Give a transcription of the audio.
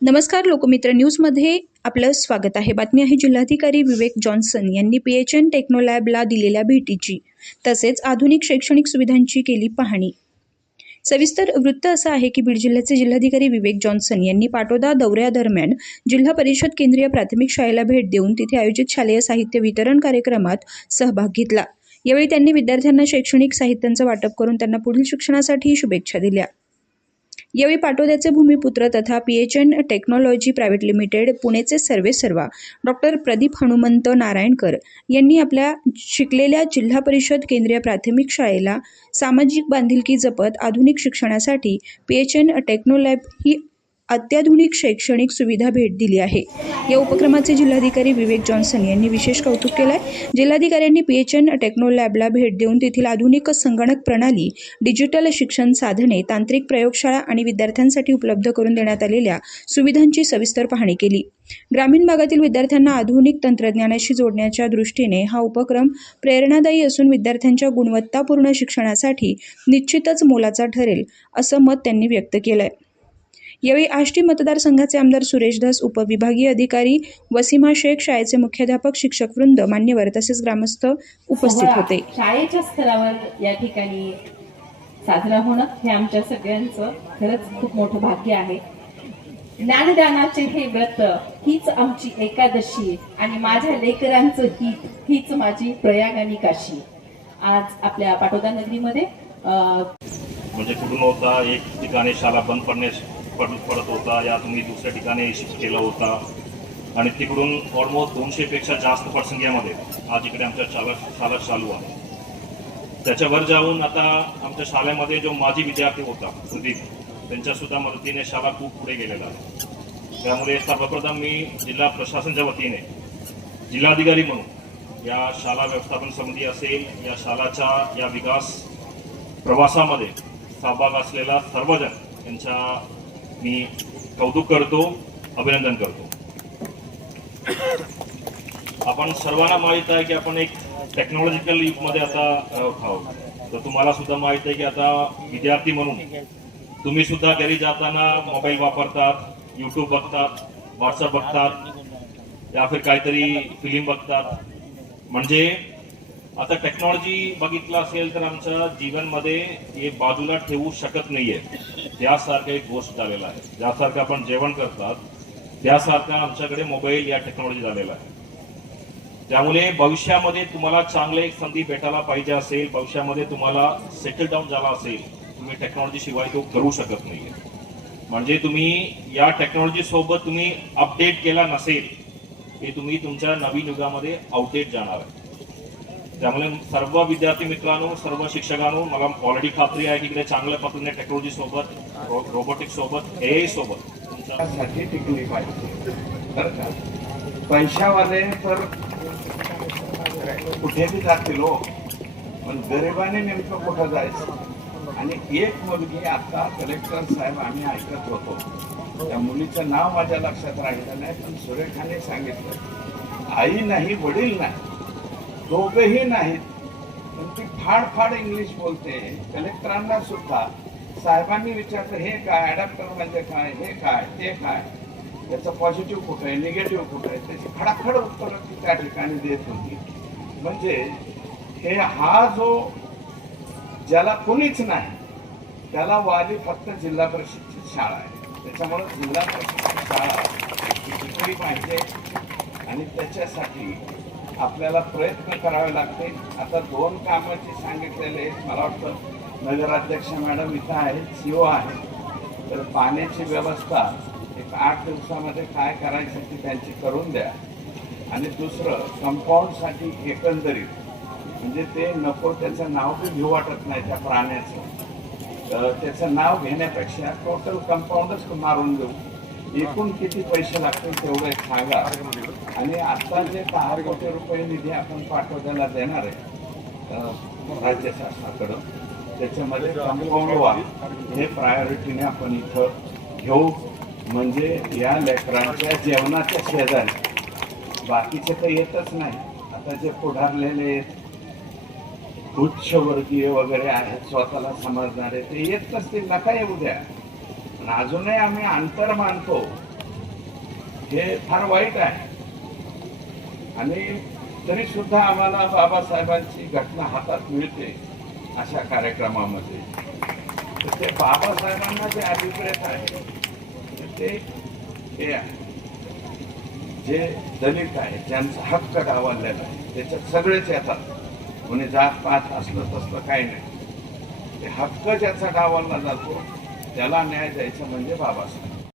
नमस्कार लोकमित्र न्यूजमध्ये आपलं स्वागत आहे. बातमी आहे जिल्हाधिकारी विवेक जॉन्सन यांनी PHN टेक्नोलॅबला दिलेल्या भेटीची तसेच आधुनिक शैक्षणिक सुविधांची केली पाहणी. सविस्तर वृत्त असं आहे की बीड जिल्ह्याचे जिल्हाधिकारी विवेक जॉन्सन यांनी पाटोदा दौऱ्यादरम्यान जिल्हा परिषद केंद्रीय प्राथमिक शाळेला भेट देऊन तिथे आयोजित शालेय साहित्य वितरण कार्यक्रमात सहभाग घेतला. यावेळी त्यांनी विद्यार्थ्यांना शैक्षणिक साहित्यांचं वाटप करून त्यांना पुढील शिक्षणासाठी शुभेच्छा दिल्या. यावेळी पाटोद्याचे भूमिपुत्र तथा PHN टेक्नॉलॉजी प्रायव्हेट लिमिटेड पुणेचे सर्वेसर्वा डॉक्टर प्रदीप हनुमंत नारायणकर यांनी आपल्या शिकलेल्या जिल्हा परिषद केंद्रीय प्राथमिक शाळेला सामाजिक बांधिलकी जपत आधुनिक शिक्षणासाठी PHN टेक्नोलॅब ही अत्याधुनिक शैक्षणिक सुविधा भेट दिली आहे. या उपक्रमाचे जिल्हाधिकारी विवेक जॉन्सन यांनी विशेष कौतुक केलं आहे. जिल्हाधिकाऱ्यांनी PHN टेक्नोलॅबला भेट देऊन तेथील आधुनिक संगणक प्रणाली, डिजिटल शिक्षण साधने, तांत्रिक प्रयोगशाळा आणि विद्यार्थ्यांसाठी उपलब्ध करून देण्यात आलेल्या सुविधांची सविस्तर पाहणी केली. ग्रामीण भागातील विद्यार्थ्यांना आधुनिक तंत्रज्ञानाशी जोडण्याच्या दृष्टीने हा उपक्रम प्रेरणादायी असून विद्यार्थ्यांच्या गुणवत्तापूर्ण शिक्षणासाठी निश्चितच मोलाचा ठरेल, असं मत त्यांनी व्यक्त केलं आहे. यावेळी आष्टी मतदारसंघाचे आमदार सुरेश धस, उपविभागीय अधिकारी वसीमा शेख, शाळेचे मुख्याध्यापक, शिक्षकवृंद, मान्यवर तसेच ग्रामस्थ उपस्थित होते. शाळेच्या स्तरावर या ठिकाणी साजरा होणं हे आमच्या सगळ्यांचं खरंच खूप मोठं भाग्य आहे. ज्ञानदानाचे हे व्रत हीच आमची एकादशी आणि माझ्या लेकरांचं हित हीच माझी प्रयाग आणि काशी. आज आपल्या पाटोदा नगरीमध्ये म्हणजे कुठून होता एक ठिकाणी शाळा बंद पडत होता, या तुम्ही दुसऱ्या ठिकाणी शिफ्ट केला होता आणि तिकडून ऑलमोस्ट 200पेक्षा जास्त पटसंख्येमध्ये आज इकडे आमच्या शाळा चालू आहे. त्याच्यावर जाऊन आता आमच्या शाळेमध्ये जो माजी विद्यार्थी होता सुदीप, त्यांच्यासुद्धा मदतीने शाळा खूप पुढे गेलेला आहे. त्यामुळे सर्वप्रथम मी जिल्हा प्रशासनाच्या वतीने जिल्हाधिकारी म्हणून या शाळा व्यवस्थापन समिती असेल, या शाळाच्या या विकास प्रवासामध्ये सहभाग असलेला सर्वजण यांचा मी कौतुक करतो, अभिनंदन करतो. आपण सर्वांना माहीत आहे की आपण एक टेक्नॉलॉजिकल युगमध्ये आता आहोत. तर तुम्हाला सुद्धा माहीत आहे की आता विद्यार्थी म्हणून तुम्ही सुद्धा घरी जाताना मोबाईल वापरतात, यूट्यूब बघतात, व्हॉट्सअप बघतात, या फिर काहीतरी फिल्म बघतात. म्हणजे आता टेक्नॉलॉजी बघितलं असेल तर आमच्या जीवनमध्ये हे बाजूला ठेवू शकत नाहीये. त्यासारखं एक गोष्ट झालेला आहे. ज्यासारखं आपण जेवण करतात त्यासारखं आमच्याकडे मोबाईल या टेक्नॉलॉजी झालेला आहे. त्यामुळे भविष्यामध्ये तुम्हाला चांगले एक संधी भेटायला पाहिजे असेल, भविष्यामध्ये तुम्हाला सेटल डाऊन झाला असेल, तुम्ही टेक्नॉलॉजी शिवाय तो करू शकत नाहीये. म्हणजे तुम्ही या टेक्नॉलॉजी सोबत तुम्ही अपडेट केला नसेल की तुम्ही तुमच्या नवीन युगामध्ये आउटडेट जाणार आहे. त्यामुळे सर्व विद्यार्थी मित्रांनो, सर्व शिक्षकांनो, मला ऑलरेडी खात्री आहे की इकडे चांगल्या पद्धतीने टेक्नॉलॉजी सोबत, रोबोटिक्स सोबत, AI सोबत तुमच्यासाठी टिकली पाहिजे. तर का पैशावाले तर कुठेही जातील हो, पण गरिबाने नेमकं कुठं जायचं. आणि एक मुलगी आता कलेक्टर साहेब आम्ही ऐकत होतो, त्या मुलीचं नाव माझ्या लक्षात राहिलं नाही, पण सुरेखाने सांगितलं आई नाही, वडील नाही, दोघंही नाहीत, पण ती फाड इंग्लिश बोलते. कलेक्टरांना सुद्धा साहेबांनी विचारलं हे काय, अडॅप्टर म्हणजे काय, हे काय, ते काय, त्याचं पॉझिटिव्ह कुठं आहे, निगेटिव्ह कुठं आहे, त्याची खडाखड उत्तरं ती त्या ठिकाणी देत होती. म्हणजे हे हा जो ज्याला कोणीच नाही त्याला वाली फक्त जिल्हा परिषदची शाळा आहे. त्याच्यामुळे जिल्हा परिषदची शाळा टिकली पाहिजे आणि त्याच्यासाठी आपल्याला प्रयत्न करावे लागतील. आता 2 कामाची सांगितलेले आहेत. मला वाटतं नगराध्यक्ष मॅडम इथं आहेत, CO आहे, तर पाण्याची व्यवस्था एक 8 दिवसामध्ये काय करायचं ती त्यांची करून द्या. आणि दुसरं कंपाऊंडसाठी एकंदरीत म्हणजे ते नको त्याचं नाव बी घेऊ वाटत नाही त्या प्राण्याचं, तर त्याचं नाव घेण्यापेक्षा टोटल कंपाऊंडच मारून देऊ. एकूण किती पैसे लागतील तेवढे सांगा. आणि आता जे 10 कोटी रुपये निधी आपण पाटोद्याला देणार आहे राज्य शासनाकडं, त्याच्यामध्ये कंपाऊंड वॉल हे प्रायोरिटीने आपण इथं घेऊ. म्हणजे या लेकरांच्या जेवणाच्या शेजारी बाकीचे तर येतच नाही. आता जे पुढारलेले उच्चवर्गीय वगैरे आहेत, स्वतःला समजणारे, ते येत नसतील, नका येऊ द्या. अजूनही आम्ही अंतर मानतो हे फार वाईट आहे. आणि तरी सुद्धा आम्हाला बाबासाहेबांची घटना हातात मिळते अशा कार्यक्रमामध्ये. तर ते बाबासाहेबांना जे अभिप्रेत आहे ते जे दलित आहे ज्यांचा हक्क डावललेला आहे त्याच्यात सगळेच येतात. कोणी जात पात असलं तसलं काही नाही. ते हक्क ज्याचा डावलला जातो त्याला न्याय द्यायचा म्हणजे बाबासाहेब.